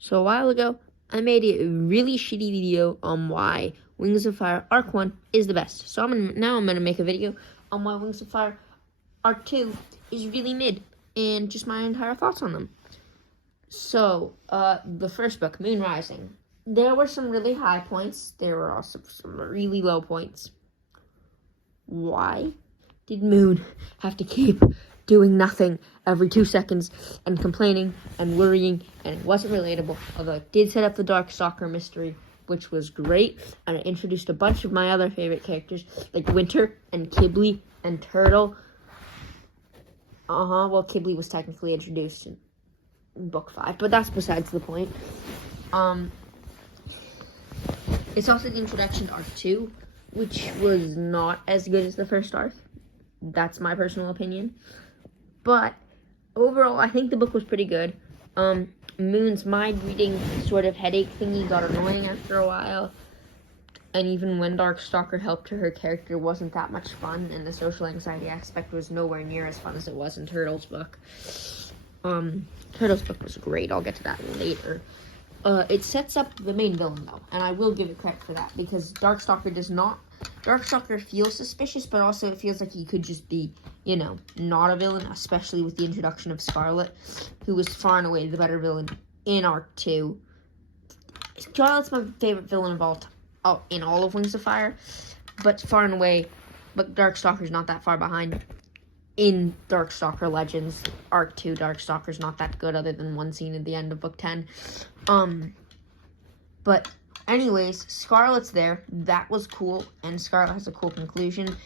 So a while ago, I made a really shitty video on why Wings of Fire Arc 1 is the best. So now I'm gonna make a video on why Wings of Fire Arc 2 is really mid, and just my entire thoughts on them. So, the first book, Moon Rising. There were some really high points. There were also some really low points. Why did Moon have to keep doing nothing every 2 seconds and complaining and worrying, and it wasn't relatable, although it did set up the Darkstalker mystery, which was great, and it introduced a bunch of my other favorite characters, like Winter and Kibli and Turtle. Well, Kibli was technically introduced in book 5, but that's besides the point. It's also the introduction to Arc 2, which was not as good as the first arc. That's my personal opinion. But overall, I think the book was pretty good. Moon's mind-reading sort of headache thingy got annoying after a while. And even when Darkstalker helped her character wasn't that much fun, and the social anxiety aspect was nowhere near as fun as it was in Turtle's book. Turtle's book was great. I'll get to that later. It sets up the main villain, though, and I will give it credit for that, because Darkstalker feels suspicious, but also it feels like he could just be, not a villain, especially with the introduction of Scarlet, who was far and away the better villain in Arc 2. Scarlet's my favorite villain of in all of Wings of Fire, but Darkstalker's not that far behind. In Darkstalker Legends, Arc 2, Darkstalker's not that good other than one scene at the end of Book 10. But anyways, Scarlet's there. That was cool, and Scarlet has a cool conclusion.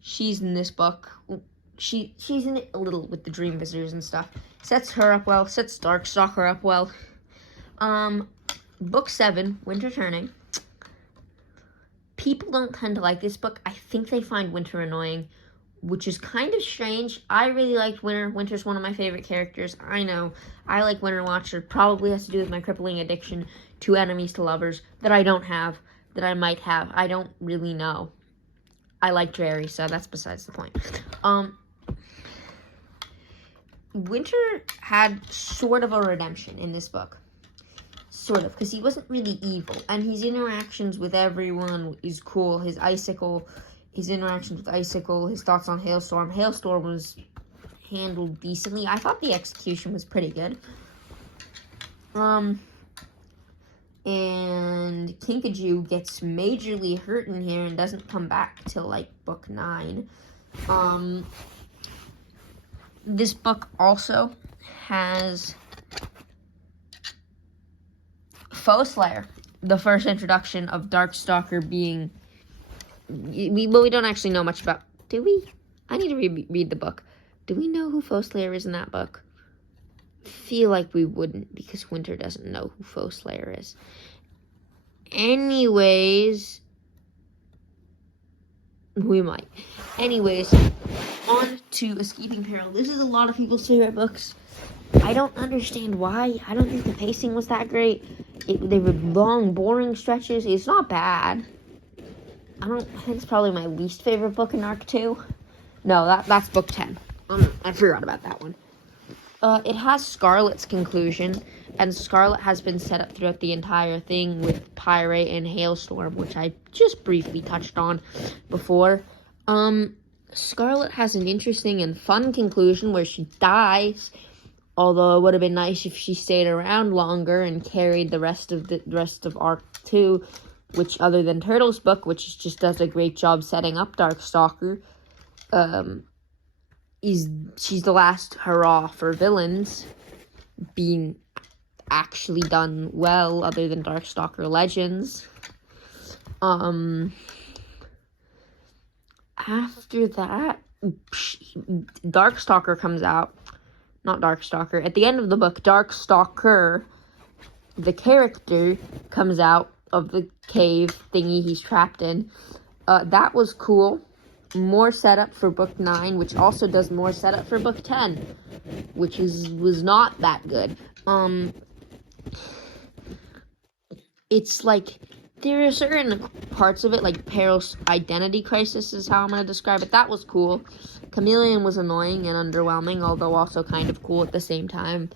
She's in this book. She's in it a little with the Dream Visitors and stuff. Sets her up well, sets Darkstalker up well. Book 7, Winter Turning. People don't tend to like this book. I think they find Winter annoying, which is kind of strange. I really liked Winter. Winter's one of my favorite characters. I know. I like Winter Watcher. Probably has to do with my crippling addiction to enemies to lovers that I don't have, that I might have. I don't really know. I like Drarry, so that's besides the point. Winter had sort of a redemption in this book. Sort of, because he wasn't really evil, and his interactions with everyone is cool. His interactions with Icicle, his thoughts on Hailstorm. Hailstorm was handled decently. I thought the execution was pretty good. And Kinkajou gets majorly hurt in here and doesn't come back till, book 9. This book also has Foe Slayer, the first introduction of Darkstalker being... we don't actually know much about... Do we? I need to read the book. Do we know who Foe Slayer is in that book? Feel like we wouldn't, because Winter doesn't know who Foe Slayer is. Anyways, we might. Anyways, on to Escaping Peril. This is a lot of people's favorite books. I don't understand why. I don't think the pacing was that great. They were long, boring stretches. It's not bad. I think it's probably my least favorite book in Arc 2. No, that's book 10. I forgot about that one. It has Scarlet's conclusion, and Scarlet has been set up throughout the entire thing with Pyrite and Hailstorm, which I just briefly touched on before. Scarlet has an interesting and fun conclusion where she dies, although it would have been nice if she stayed around longer and carried the rest of Arc 2, which, other than Turtle's book, which just does a great job setting up Darkstalker, she's the last hurrah for villains being actually done well, other than Darkstalker Legends. After that, Darkstalker comes out. Not Darkstalker. At the end of the book, Darkstalker, the character, comes out of the cave thingy he's trapped in. That was cool. More setup for book 9, which also does more setup for book 10, which was not that good. It's like, there are certain parts of it, like Peril's identity crisis is how I'm going to describe it. That was cool. Chameleon was annoying and underwhelming, although also kind of cool at the same time,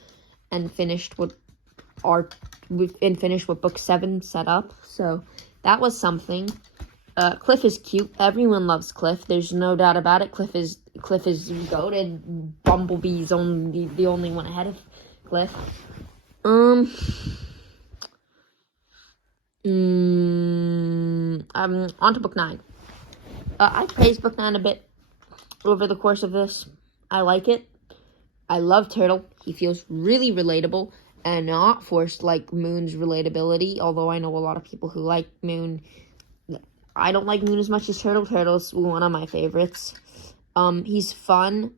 and finished what art and finish what book 7 set up. So that was something. Cliff is cute. Everyone loves Cliff. There's no doubt about it. Cliff is goated. Bumblebee's the only one ahead of Cliff. On to book 9. I praised book 9 a bit over the course of this. I like it. I love Turtle. He feels really relatable and not forced like Moon's relatability, although I know a lot of people who like Moon. I don't like Moon as much as Turtle. Turtle's one of my favorites. He's fun.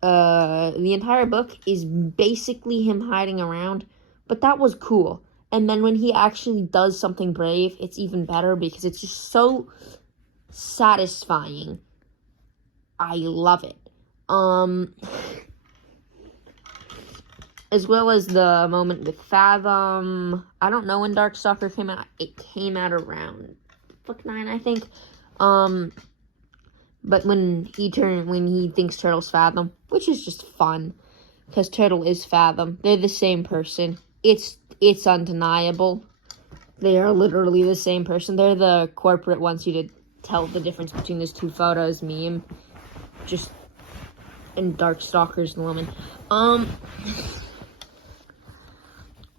The entire book is basically him hiding around, but that was cool. And then when he actually does something brave, it's even better because it's just so satisfying. I love it. As well as the moment with Fathom. I don't know when Darkstalker came out. It came out around book 9, I think. But when he thinks Turtle's Fathom, which is just fun, because Turtle is Fathom. They're the same person. It's undeniable. They are literally the same person. They're the corporate wants you to tell the difference between those two photos meme. And Darkstalker's the woman.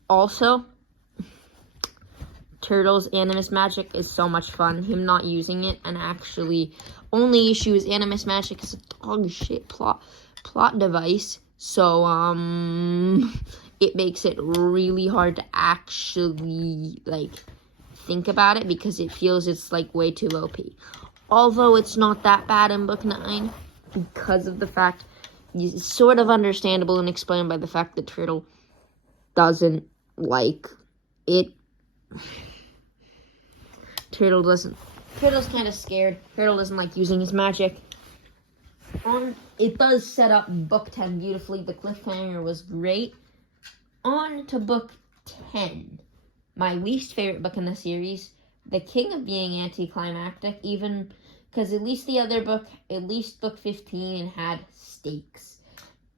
Also, Turtle's Animus Magic is so much fun. Him not using it, and actually, only issue is Animus Magic is a dog shit plot device. So, it makes it really hard to actually, think about it because it feels it's, way too OP. Although it's not that bad in book 9 because of the fact, it's sort of understandable and explained by the fact that Turtle doesn't like it. Turtle's kind of scared. Turtle doesn't like using his magic. It does set up book 10 beautifully. The cliffhanger was great. On to book 10. My least favorite book in the series. The king of being anticlimactic, even because at least book 15 had stakes.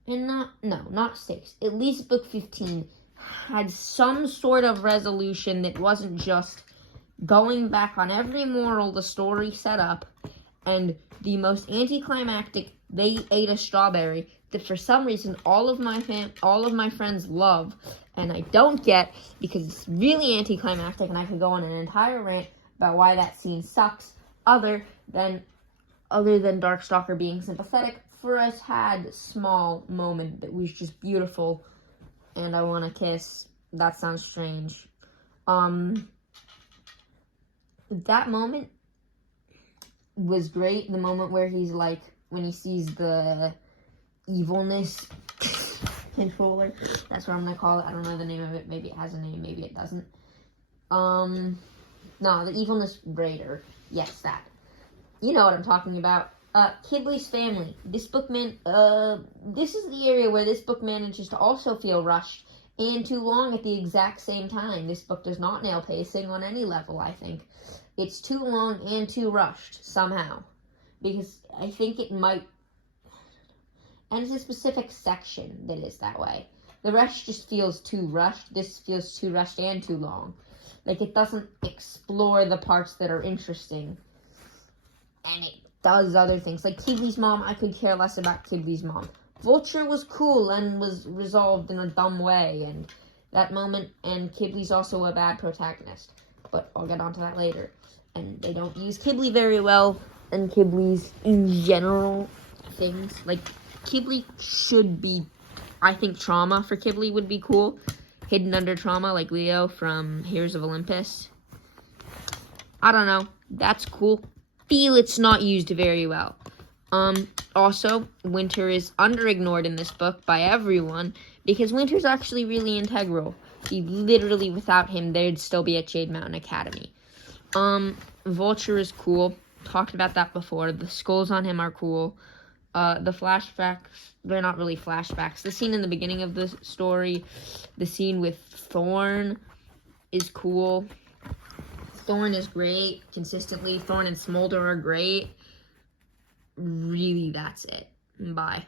And not stakes. At least book 15 had some sort of resolution that wasn't just going back on every moral the story set up, and the most anticlimactic, they ate a strawberry that for some reason all of my friends love, and I don't get because it's really anticlimactic, and I could go on an entire rant about why that scene sucks, other than Darkstalker being sympathetic for a tad small moment that was just beautiful, and I want to kiss. That sounds strange. That moment was great. The moment where he's when he sees the evilness controller. That's what I'm gonna call it. I don't know the name of it. Maybe it has a name. Maybe it doesn't. No, the evilness raider. Yes, that. You know what I'm talking about. Kibley's family. This is the area where this book manages to also feel rushed and too long at the exact same time. This book does not nail pacing on any level, I think. It's too long and too rushed, somehow. Because I think it might... And it's a specific section that is that way. The rest just feels too rushed. This feels too rushed and too long. It doesn't explore the parts that are interesting. And it does other things. Kibley's mom, I could care less about Kibley's mom. Vulture was cool and was resolved in a dumb way, and that moment, and Kibley's also a bad protagonist. But I'll get onto that later. And they don't use Kibley very well, and Kibley's, in general, things. Kibley should be, I think trauma for Kibley would be cool. Hidden under trauma, like Leo from Heroes of Olympus. I don't know. That's cool. Feel it's not used very well. Also, Winter is under-ignored in this book by everyone because Winter's actually really integral. Literally, without him, there'd still be at Jade Mountain Academy. Vulture is cool. Talked about that before. The skulls on him are cool. The flashbacks, they're not really flashbacks. The scene in the beginning of the story, the scene with Thorn is cool. Thorn is great, consistently. Thorn and Smolder are great. Really, that's it. Bye.